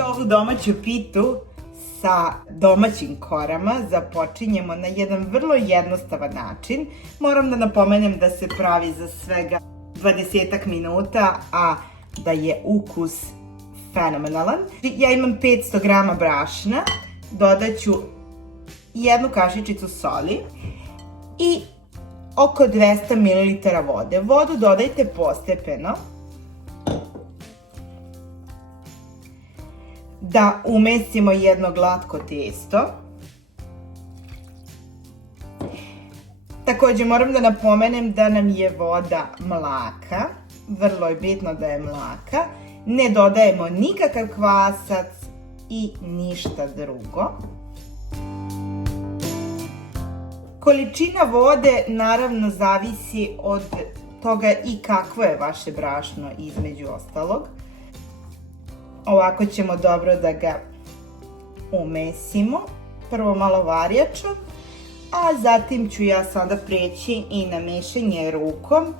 Praveći ovu domaću pitu sa domaćim korama započinjemo na jedan vrlo jednostavan način. Moram da napomenem da se pravi za svega 20 minuta, a da je ukus fenomenalan. Ja imam 500 grama brašna, dodat ću jednu kašičicu soli i oko 200 ml vode. Vodu dodajte postepeno da umesimo jedno glatko testo. Takođe moram da napomenem da nam je voda mlaka, vrlo je bitno da je mlaka, ne dodajemo nikakav kvasac i ništa drugo. Količina vode naravno zavisi od toga i kakvo je vaše brašno između ostalog. Ovako ćemo dobro da ga umesimo, prvo malo varjačom, a zatim ću ja sada preći i na mešanje rukom.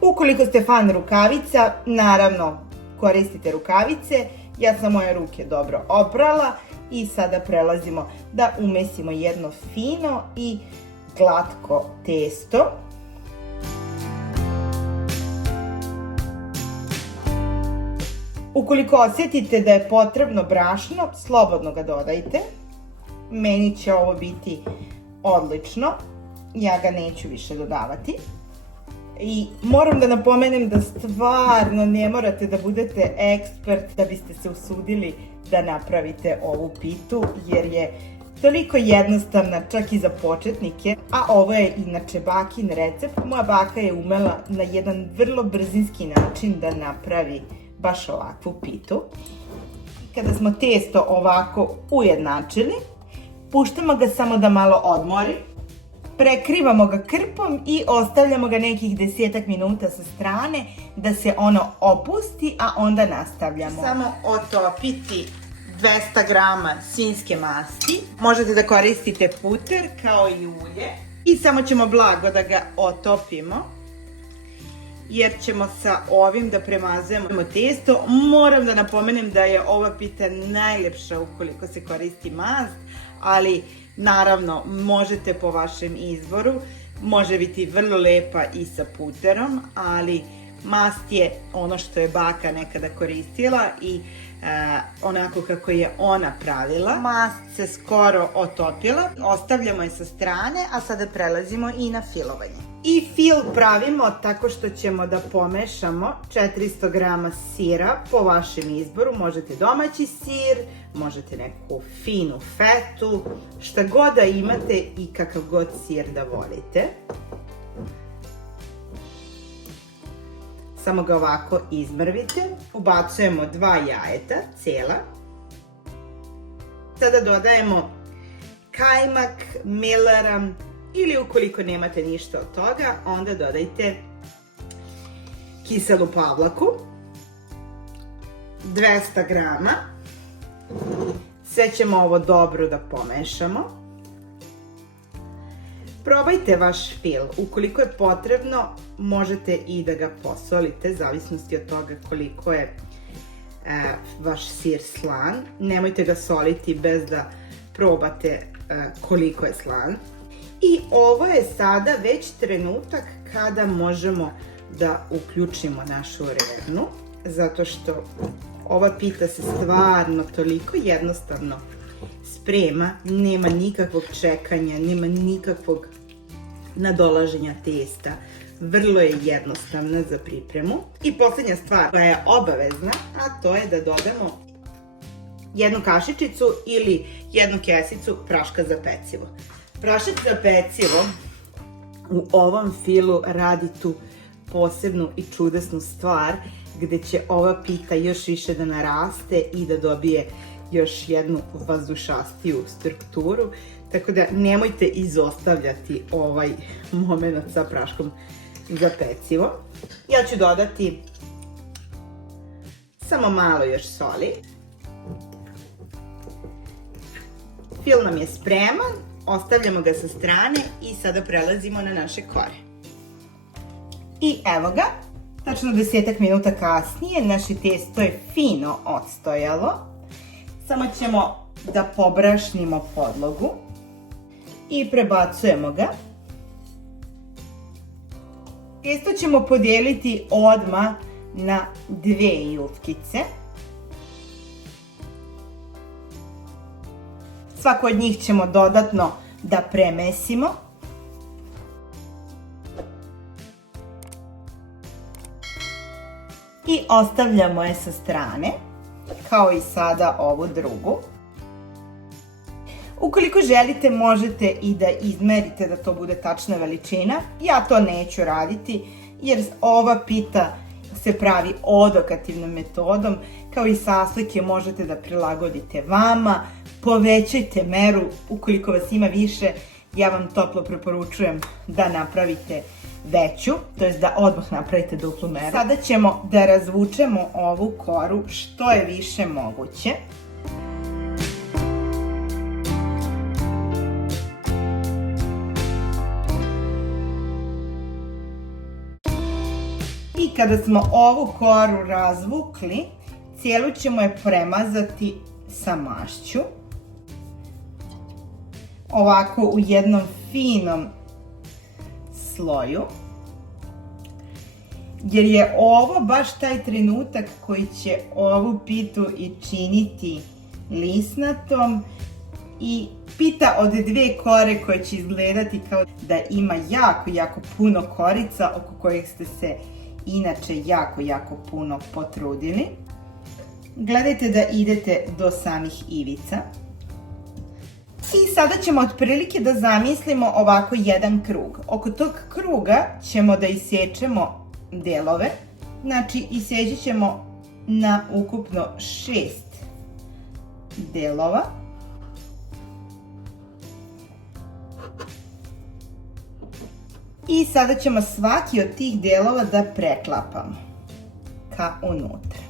Ukoliko ste fan rukavica, naravno koristite rukavice, ja sam moje ruke dobro oprala i sada prelazimo da umesimo jedno fino i glatko testo. Ukoliko osjetite da je potrebno brašno, slobodno ga dodajte. Meni će ovo biti odlično, ja ga neću više dodavati. I moram da napomenem da stvarno ne morate da budete ekspert da biste se usudili da napravite ovu pitu, jer je toliko jednostavna čak i za početnike, a ovo je inače bakin recept. Moja baka je umela na jedan vrlo brzinski način da napravi baš ovakvu pitu. Kada smo testo ovako ujednačili, puštamo ga samo da malo odmori, prekrivamo ga krpom i ostavljamo ga nekih 10 minuta sa strane da se ono opusti, a onda nastavljamo. Samo otopiti 200 grama svinjske masti. Možete da koristite puter kao i ulje. I samo ćemo blago da ga otopimo, jer ćemo sa ovim da premazujemo testo. Moram da napomenem da je ova pita najlepša ukoliko se koristi mast, ali naravno možete po vašem izboru. Može biti vrlo lepa i sa puterom, ali mast je ono što je baka nekada koristila i onako kako je ona pravila. Mast se skoro otopila, ostavljamo je sa strane, a sada prelazimo i na filovanje. I fil pravimo tako što ćemo da pomešamo 400 grama sira po vašem izboru. Možete domaći sir, možete neku finu fetu, šta god da imate i kakav god sir da volite. Samo ga ovako izmrvite. Ubacujemo 2 jajeta, cela. Sada dodajemo kajmak, melaram, ili ukoliko nemate ništa od toga, onda dodajte kiselu pavlaku, 200 grama. Sve ćemo ovo dobro da pomešamo. Probajte vaš fil. Ukoliko je potrebno, možete i da ga posolite, zavisnosti od toga koliko je vaš sir slan. Nemojte ga soliti bez da probate koliko je slan. I ovo je sada već trenutak kada možemo da uključimo našu rernu, zato što ova pita se stvarno toliko jednostavno sprema, nema nikakvog čekanja, nema nikakvog nadolaženja testa, vrlo je jednostavna za pripremu. I posljednja stvar koja je obavezna, a to je da dodamo jednu kašičicu ili jednu kesicu praška za pecivo. Prašak za pecivo u ovom filu radi tu posebnu i čudesnu stvar gde će ova pita još više da naraste i da dobije još jednu vazdušastiju strukturu, tako da nemojte izostavljati ovaj moment sa praškom za pecivo. Ja ću dodati samo malo još soli. Fil nam je spreman, ostavljamo ga sa strane i sada prelazimo na naše kore. I evo ga, Tačno 10 minuta kasnije naše testo je fino odstojalo. Samo ćemo da pobrašnimo podlogu i prebacujemo ga. Testo ćemo podijeliti odmah na 2 jufkice. Svaku od njih ćemo dodatno da premesimo. I ostavljamo je sa strane, kao i sada ovu drugu. Ukoliko želite, možete i da izmerite da to bude tačna veličina. Ja to neću raditi jer ova pita se pravi odokativnom metodom. Kao i sastojke možete da prilagodite vama. Povećajte meru ukoliko vas ima više. Ja vam toplo preporučujem da napravite veću, to jest da odmah napravite duplu meru. Sada ćemo da razvučemo ovu koru što je više moguće. I kada smo ovu koru razvukli, cijelu ćemo je premazati sa mašću. Ovako u jednom finom sloju. Jer je ovo baš taj trenutak koji će ovu pitu i činiti lisnatom. I pita od 2 kore koje će izgledati kao da ima jako puno korica oko kojih ste se inače jako puno potrudili. Gledajte da idete do samih ivica. I sada ćemo otprilike da zamislimo ovako jedan krug. Oko tog kruga ćemo da isečemo delove. Znači, iseći ćemo na ukupno 6 delova. I sada ćemo svaki od tih delova da preklapamo ka unutra.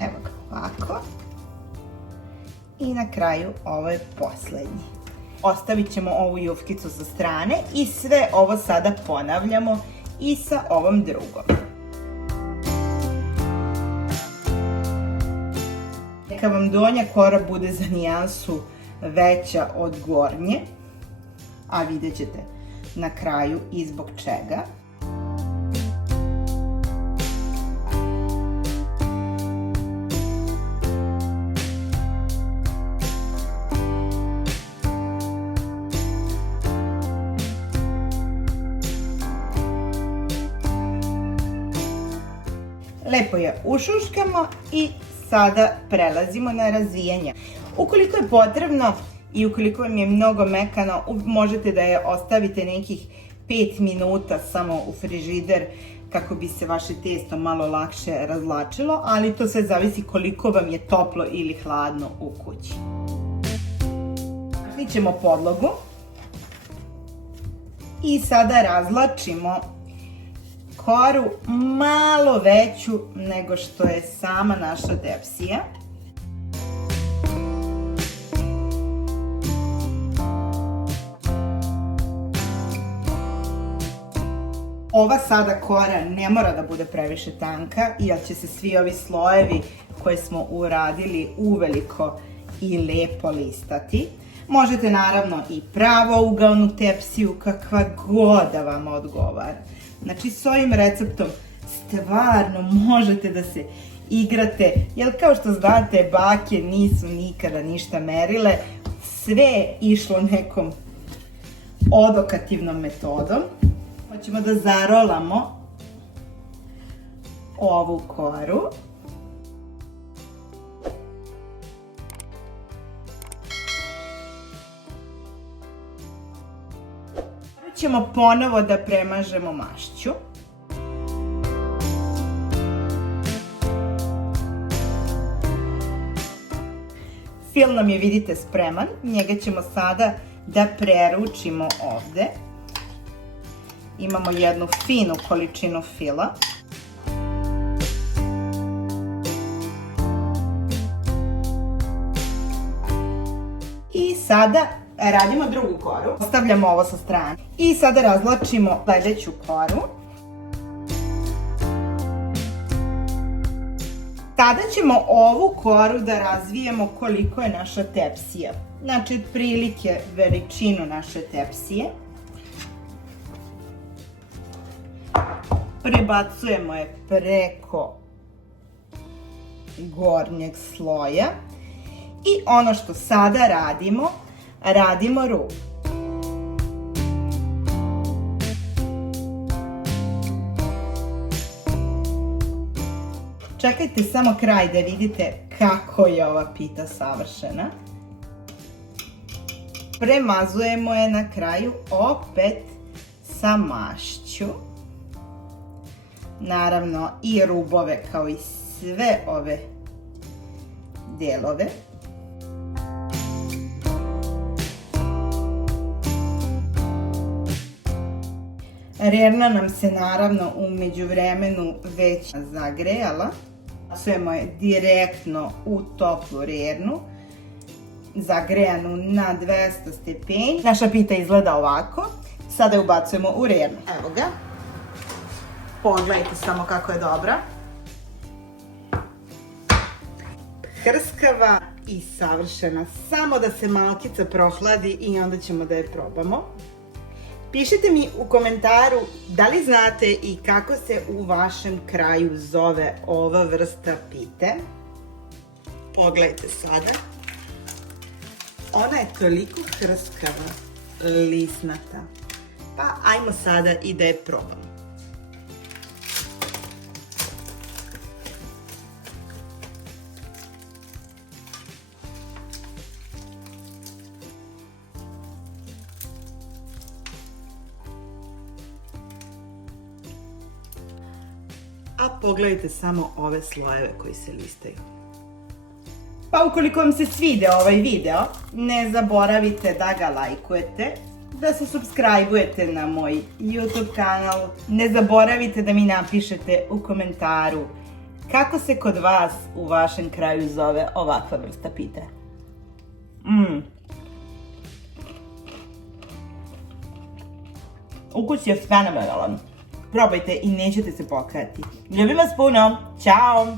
Evo ga ovako. I na kraju ovo je poslednji. Ostavit ćemo ovu jufkicu sa strane i sve ovo sada ponavljamo i sa ovom drugom. Neka vam donja kora bude za nijansu veća od gornje, a vidjet ćete na kraju i zbog čega. Lepo je ušuškamo i sada prelazimo na razvijanje. Ukoliko je potrebno i ukoliko vam je mnogo mekano, možete da je ostavite nekih 5 minuta samo u frižider kako bi se vaše testo malo lakše razvlačilo, ali to sve zavisi koliko vam je toplo ili hladno u kući. Maknit ćemo podlogu i sada razvlačimo koru malo veću nego što je sama naša tepsija. Ova sada kora ne mora da bude previše tanka, jer će se svi ovi slojevi koje smo uradili uveliko i lepo listati. Možete naravno i pravougalnu tepsiju, kakva god da vam odgovara. Znači, s ovim receptom stvarno možete da se igrate, jer kao što znate, bake nisu nikada ništa merile, sve je išlo nekom odokativnom metodom. Hoćemo da zarolamo ovu koru. Ćemo ponovo da premažemo mašću. Fil nam je, vidite, spreman. Njega ćemo sada da preručimo ovde. Imamo jednu finu količinu fila. I sada Radimo drugu koru. Ostavljamo ovo sa strane. I sada razlačimo sledeću koru. Sada ćemo ovu koru da razvijemo koliko je naša tepsija. Znači, otprilike veličinu naše tepsije. Prebacujemo je preko gornjeg sloja. I ono što sada radimo, radimo rub. Čekajte samo kraj da vidite kako je ova pita savršena. Premazujemo je na kraju opet sa mašću. Naravno i rubove kao i sve ove delove. Rerna nam se naravno u međuvremenu već zagrejala. Bacujemo je direktno u toplu rernu, zagrejanu na 200 stepeni. Naša pita izgleda ovako. Sada je ubacujemo u rernu. Evo ga. Pogledajte samo kako je dobra. Hrskava i savršena. Samo da se malkica prohladi i onda ćemo da je probamo. Pišite mi u komentaru da li znate i kako se u vašem kraju zove ova vrsta pite. Pogledajte sada. Ona je toliko hrskava, lisnata. Pa ajmo sada i da je probamo. A pogledajte samo ove slojeve koji se listaju. Pa ukoliko vam se svide ovaj video, ne zaboravite da ga lajkujete, da se subscribe-ujete na moj YouTube kanal, ne zaboravite da mi napišete u komentaru kako se kod vas u vašem kraju zove ovakva vrsta pite. Ukus je fenomenalan. Probajte i nećete se pokajati. Ljubim vas puno. Ćao!